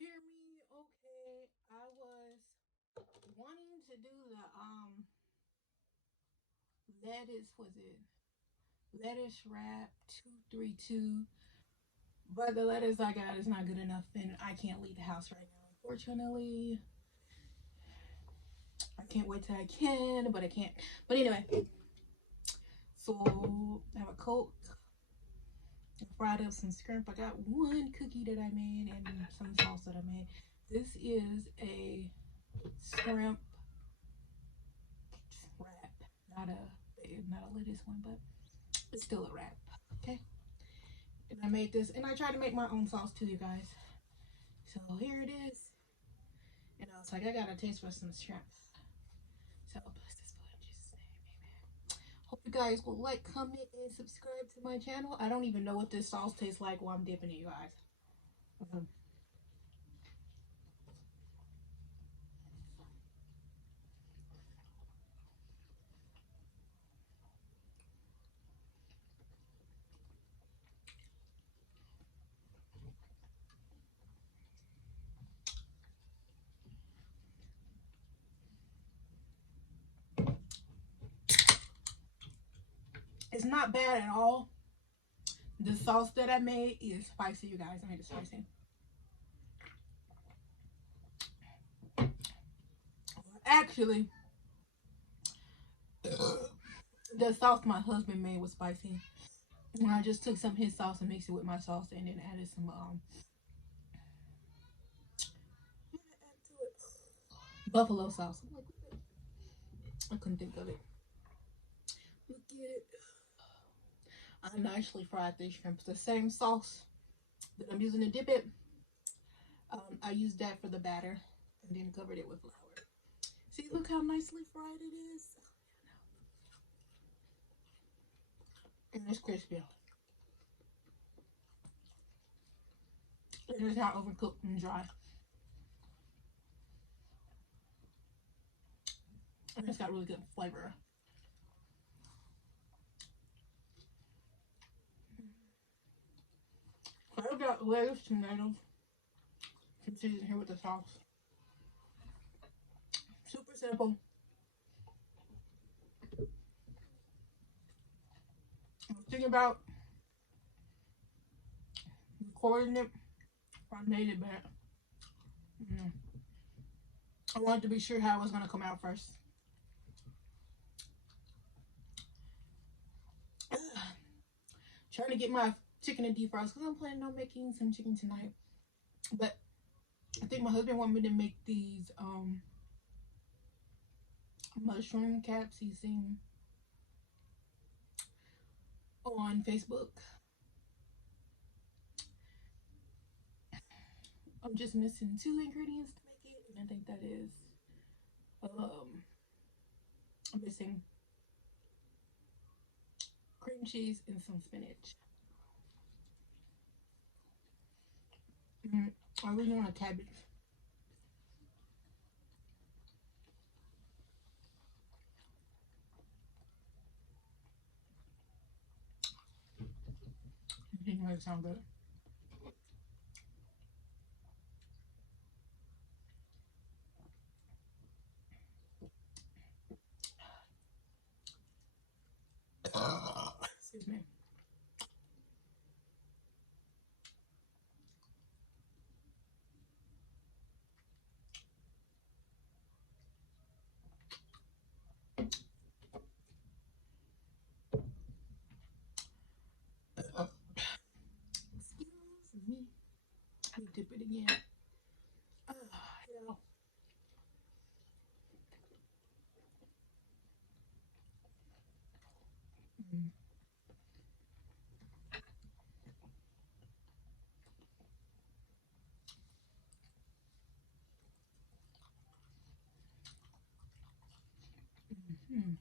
hear me okay? I was wanting to do the lettuce, was it lettuce wrap 232, but the lettuce I got is not good enough and I can't leave the house right now, unfortunately. I can't wait till I can, but I can't. But anyway, so I have a Coke. I fried up some shrimp. I got one cookie that I made and some sauce that I made. This is a shrimp wrap, not a lettuce one, but it's still a wrap. Okay, and I made this, and I tried to make my own sauce too, you guys. So here it is, and I was like, I got a taste for some shrimp. So bless this blood in Jesus' name, amen. Hope you guys will like, comment, and subscribe to my channel. I don't even know what this sauce tastes like while I'm dipping it, you guys. Mhm. It's not bad at all. The sauce that I made is spicy, you guys. I made it spicy. Actually, the sauce my husband made was spicy. And I just took some of his sauce and mixed it with my sauce and then added some buffalo sauce. I couldn't think of it. Look at it. I nicely fried these shrimps. The same sauce that I'm using to dip it, I used that for the batter and then covered it with flour. See, look how nicely fried it is. And it's crispy. And it's not overcooked and dry. And it's got really good flavor. So I've got lettuce, tomatoes, some seasoning here with the sauce. Super simple. I was thinking about recording it. I made it, but I wanted to be sure how it was going to come out first. Trying to get my chicken and defrost because I'm planning on making some chicken tonight. But I think my husband wanted me to make these mushroom caps he's seen on Facebook. I'm just missing two ingredients to make it, and I think that is I'm missing cream cheese and some spinach. I really want a cabbage. It didn't really sound good. Excuse me. Excuse me. Let me dip it again. Yeah. Mm. Mm.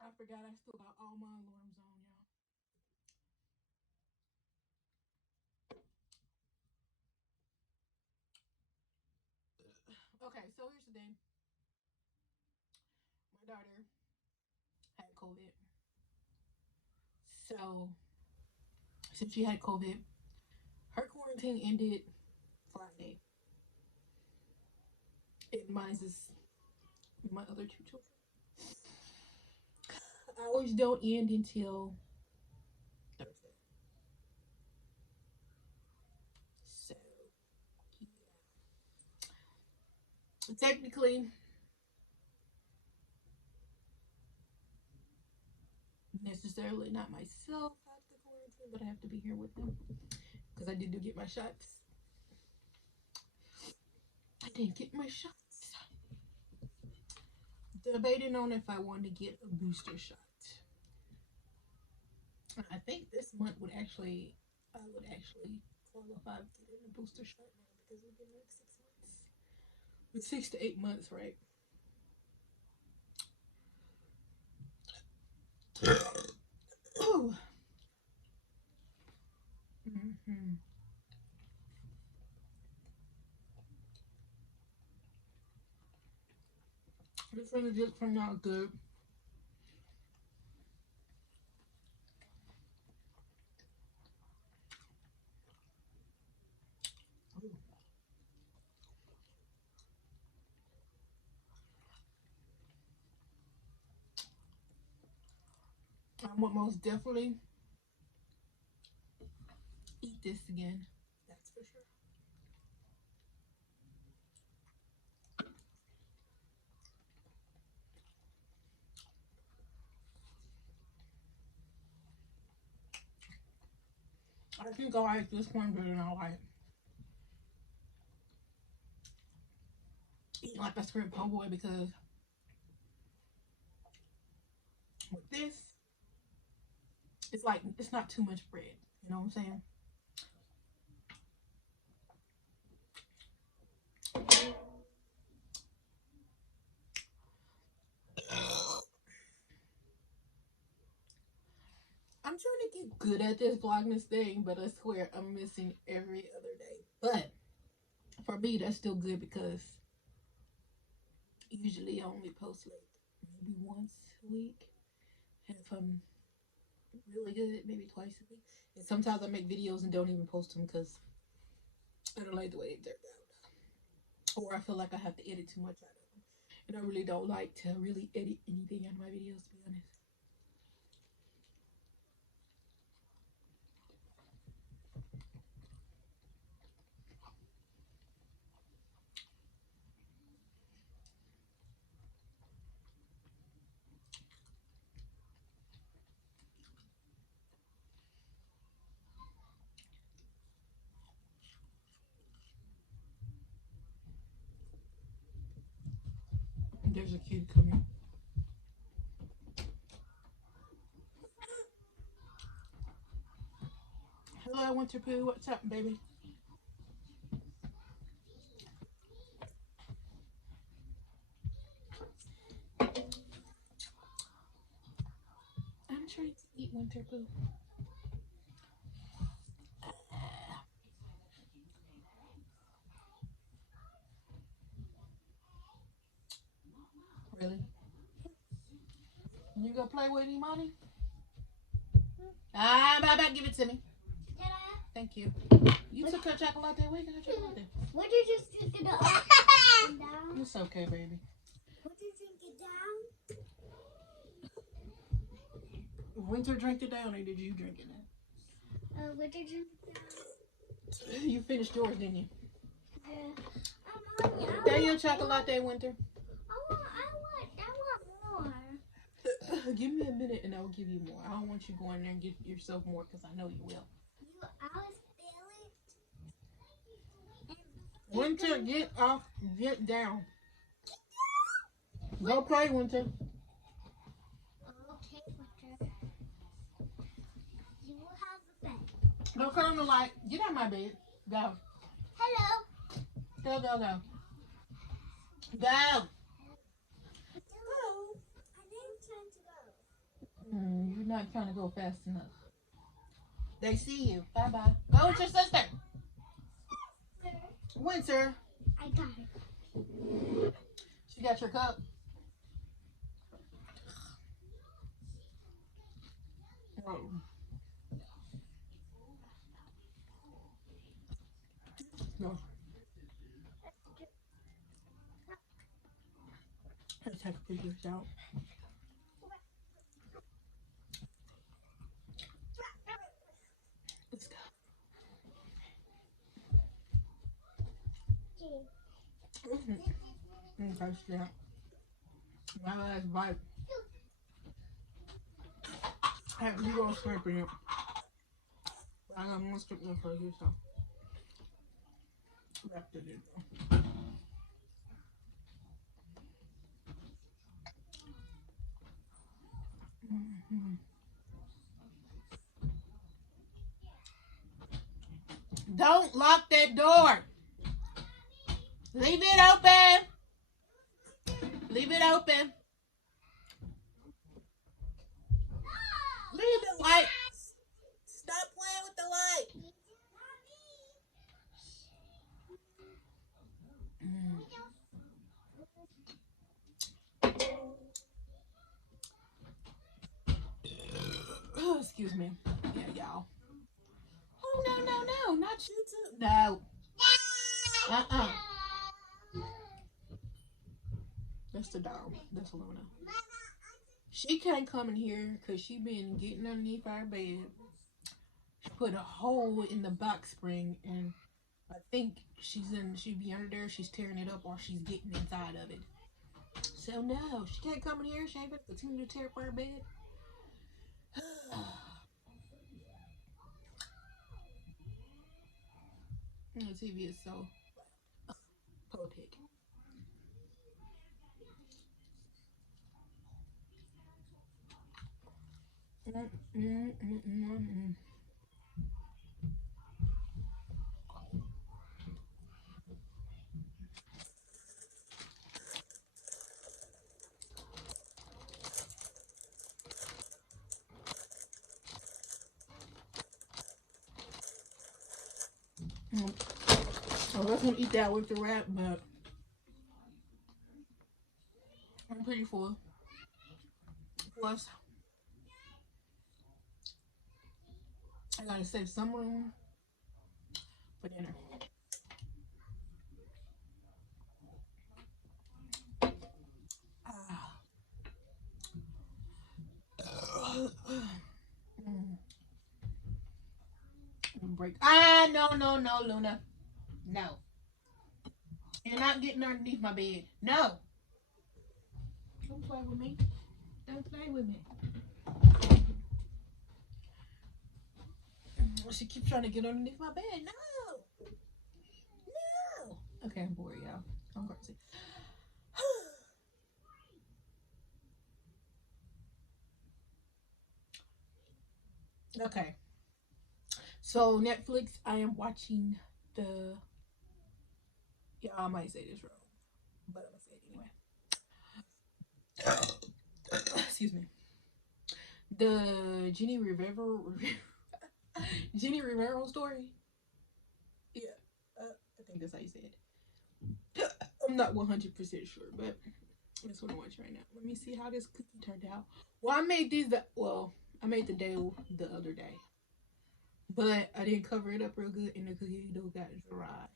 I forgot I still got all my alarms on, y'all. Okay, so here's the thing. My daughter had COVID. So since she had COVID, quarantine ended Friday. And mine is my other two children. Ours don't end until Thursday. So, yeah. Technically, necessarily not myself at the quarantine, but I have to be here with them because I did get my shots. I didn't get my shots. Debating on if I wanted to get a booster shot. I think this month I would actually qualify for getting a booster shot now because we've been like 6 months. With 6 to 8 months, right? Oh. Mm-hmm. This one just turned out good. I would most definitely eat this again. That's for sure. I think I like this one better than I like eating like a shrimp po' boy because with this, it's like it's not too much bread. You know what I'm saying? I'm trying to get good at this Vlogmas thing, but I swear I'm missing every other day. But for me, that's still good because usually I only post like maybe once a week. And if I'm really good, maybe twice a week. And sometimes I make videos and don't even post them because I don't like the way it turned out. Or I feel like I have to edit too much out of them. And I really don't like to really edit anything out of my videos, to be honest. There's a kid coming. Hello, Winter Pooh. What's up, baby? I'm trying to eat Winter Pooh. Really? You gonna play with any money? Bye, give it to me. Thank you. You took her chocolate. Where you got her chocolate? What did you just drink it up? Down? It's okay, baby. What did you drink it down? Winter drank it down, or did you drink it down? What did you drink it down? You finished yours, didn't you? Yeah. There your chocolate, Winter. I want more. Give me a minute and I will give you more. I don't want you going there and get yourself more because I know you will. I was feeling. Winter, get off, get down. Go play, Winter. Okay, Winter. You will have the bed. Don't cut on the light. Get out of my bed. Go. Hello. Go. Go. Hello. I didn't try to go. You're not trying to go fast enough. They see you. Bye-bye. Go with your sister. Winter. I got it. She got your cup. Oh. No. Let's have to figure this out. Let's go. Okay, snap. My last bite. I have zero shrimp in it. I got more shrimp than for you, so wrapped it in though. Don't lock that door. Leave it open. Leave it open. Leave the light. Stop playing with the light. Oh, excuse me. Yeah, y'all. Oh, no, no, no. Not you too. No. Uh-uh. That's the dog. That's Luna. She can't come in here because she been getting underneath our bed. She put a hole in the box spring, and I think she be under there. She's tearing it up, or she's getting inside of it. So no, she can't come in here. She ain't gonna continue to tear up our bed. The TV is so poetic. I was gonna eat that with the wrap, but I'm pretty full. Plus, I gotta save some room for dinner. Ah. Break. Ah, no, no, no, Luna. No. You're not getting underneath my bed. No. Don't play with me. Don't play with me. She keeps trying to get underneath my bed. No. No. Okay, I'm bored, y'all. I'm crazy. Okay. So Netflix, I am watching the. Yeah, I might say this wrong, but I'm gonna say it anyway. Excuse me. The Jenny Rivera story. Yeah, I think that's how you say it. I'm not 100% sure, but that's what I'm watching right now. Let me see how this cookie turned out. Well, I made these. I made the other day, but I didn't cover it up real good, and the cookie dough got dry.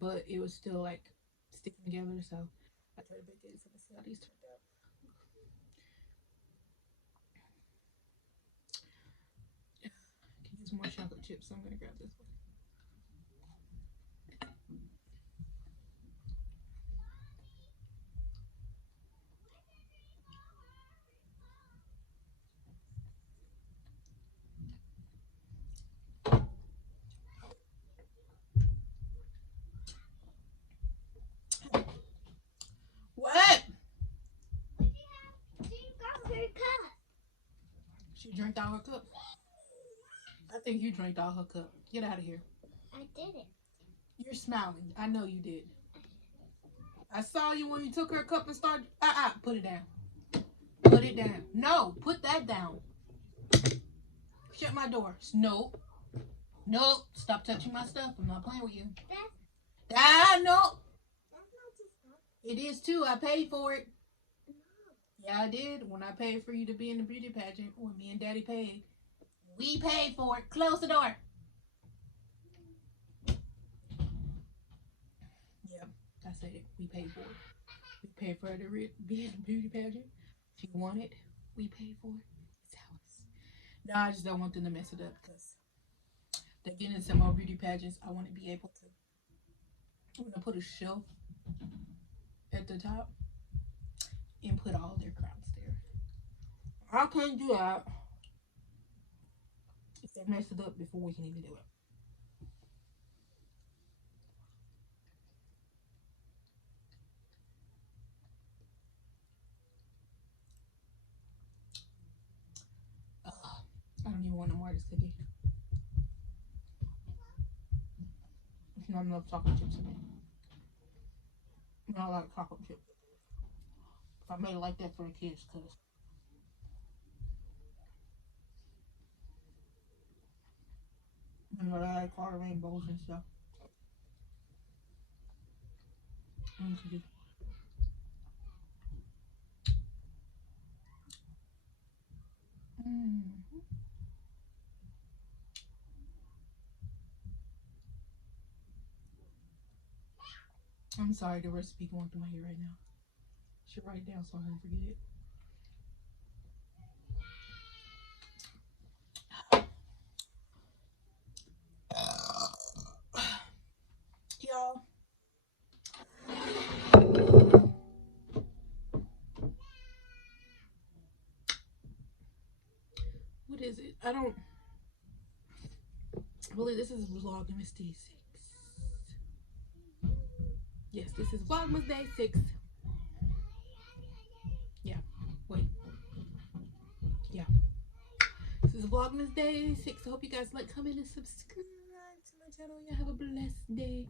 But it was still like sticking together, so I tried to bake it. So let's see how these turned out. I can use more chocolate chips, so I'm gonna grab this one. What? She drank all her cup. I think you drank all her cup. Get out of here. I didn't. You're smiling. I know you did. I saw you when you took her cup and started. Put it down. Put it down. No, put that down. Shut my door. Nope. Nope. Stop touching my stuff. I'm not playing with you. No. That's not just stuff. It is too. I paid for it. No. Yeah, I did. When I paid for you to be in the beauty pageant, when me and Daddy paid. We paid for it. Close the door. Yeah, I said it. We paid for it. We paid for it to be in a beauty pageant. She won it. We paid for it. It's ours. Now I just don't want them to mess it up because they're getting some more beauty pageants. I want to be able to. I'm gonna put a shelf at the top and put all their crowns there. I can't do that if they mess it up before we can even do it. I don't even want no more of this cookie. There's not enough chocolate chips in it. Not a lot of chocolate chips. I made it like that for the kids because you know, they like all the rainbows and stuff. Mm. I'm sorry, the recipe going through my head right now. I should write it down so I don't forget it. Y'all, what is it? I don't really. This is Vlogmas Day 6. Yes, this is Vlogmas Day 6. Yeah, wait. Yeah, this is Vlogmas Day 6. I hope you guys like, comment, and subscribe to my channel. Y'all have a blessed day.